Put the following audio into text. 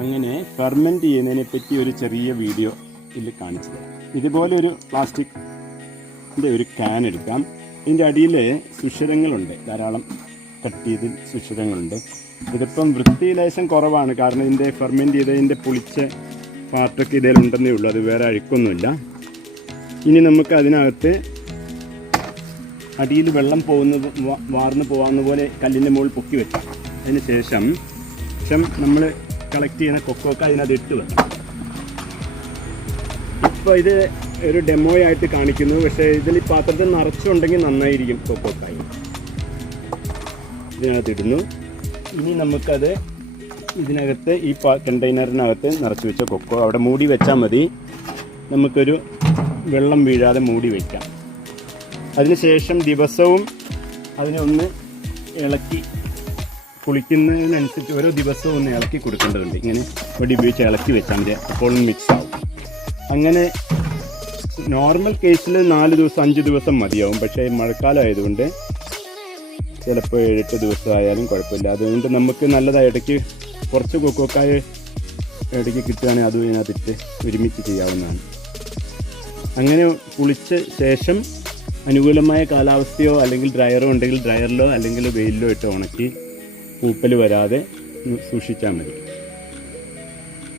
അങ്ങനെ ഫെർമെൻറ്റ് ചെയ്യുന്നതിനെ പറ്റി ഒരു ചെറിയ വീഡിയോ ഇതിൽ കാണിച്ചു തരാം. ഇതുപോലെ ഒരു പ്ലാസ്റ്റിക്കിൻ്റെ ഒരു ക്യാൻ എടുക്കാം. ഇതിൻ്റെ അടിയിൽ സുഷിരങ്ങളുണ്ട്, ധാരാളം കട്ട് ചെയ്ത് സുഷിരങ്ങളുണ്ട്. ഇതിപ്പം വൃത്തി ലേശം കുറവാണ്, കാരണം ഇതിൻ്റെ ഫെർമെൻറ്റ് ചെയ്തതിൻ്റെ പുളിച്ച പാർട്ടൊക്കെ ഇതിലുണ്ടെന്നേ ഉള്ളൂ, അത് വേറെ അഴുക്കൊന്നുമില്ല. ഇനി നമുക്ക് അതിനകത്ത് അടിയിൽ വെള്ളം വാർന്ന് പോകാവുന്ന പോലെ കല്ലിൻ്റെ മുകളിൽ പൊക്കി വെക്കാം. അതിന് ശേഷം നമ്മൾ കളക്ട് ചെയ്യുന്ന കൊക്കോക്ക അതിനകത്ത് ഇട്ട് വെക്കാം. ഇപ്പോൾ ഇത് ഒരു ഡെമോ ആയിട്ട് കാണിക്കുന്നു, പക്ഷേ ഇതിൽ ഈ പാത്രത്തിൽ നിറച്ചുണ്ടെങ്കിൽ നന്നായിരിക്കും. കൊക്കോക്കായി ഇതിനകത്ത് ഇടുന്നു. ഇനി നമുക്കത് ഇതിനകത്ത് ഈ കണ്ടെയ്നറിനകത്ത് നിറച്ച് വെച്ച കൊക്കോ അവിടെ മൂടി വെച്ചാൽ മതി. നമുക്കൊരു വെള്ളം വീഴാതെ മൂടി വയ്ക്കാം. അതിനുശേഷം ദിവസവും അതിനെ ഒന്ന് ഇളക്കി, കുളിക്കുന്നതിനനുസരിച്ച് ഓരോ ദിവസവും ഒന്ന് ഇളക്കി കൊടുക്കേണ്ടതുണ്ട്. ഇങ്ങനെ പൊടി ഉപയോഗിച്ച് ഇളക്കി വെച്ചാൽ മതി, അപ്പോൾ മിക്സ് ആവും. അങ്ങനെ നോർമൽ കേസിൽ 4 ദിവസം 5 ദിവസം മതിയാവും. പക്ഷേ മഴക്കാലം ആയതുകൊണ്ട് ചിലപ്പോൾ 7-8 ദിവസം ആയാലും കുഴപ്പമില്ല. അതുകൊണ്ട് നമുക്ക് നല്ലതായി ഇടയ്ക്ക് കുറച്ച് കൊക്കോക്കായ ഇടയ്ക്ക് കിട്ടുകയാണെങ്കിൽ അതും ഇതിനകത്തിട്ട് ഒരുമിച്ച് ചെയ്യാവുന്നതാണ്. അങ്ങനെ കുളിച്ച ശേഷം അനുകൂലമായ കാലാവസ്ഥയോ അല്ലെങ്കിൽ ഡ്രയറോ ഉണ്ടെങ്കിൽ ഡ്രയറിലോ അല്ലെങ്കിൽ വെയിലിലോ ഇട്ട് ഉണക്കി പൂപ്പൽ വരാതെ സൂക്ഷിച്ചാൽ മതി.